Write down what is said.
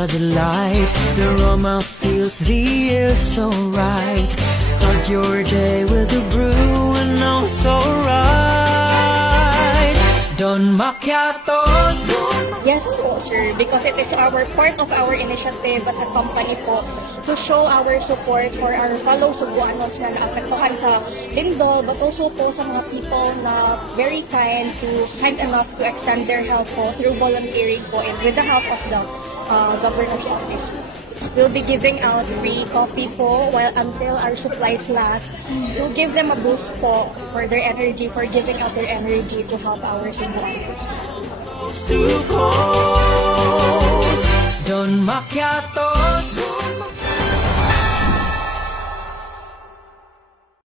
under the light. The aroma fills the air so right. Start your day with a brew and oh so right. Don Macchiatos. Yes po, sir. Because it is our part of our initiative as a company po to show our support for our fellow Sugboanos na naapektuhan sa lindol, but also po sa mga people na very kind enough to extend their help po through volunteering po and with the help of the governor's office. We'll be giving out free coffee po until our supplies last to give them a boost po for their energy, for giving out their energy to help our Sugboanos. To coast, Don Macchiatos.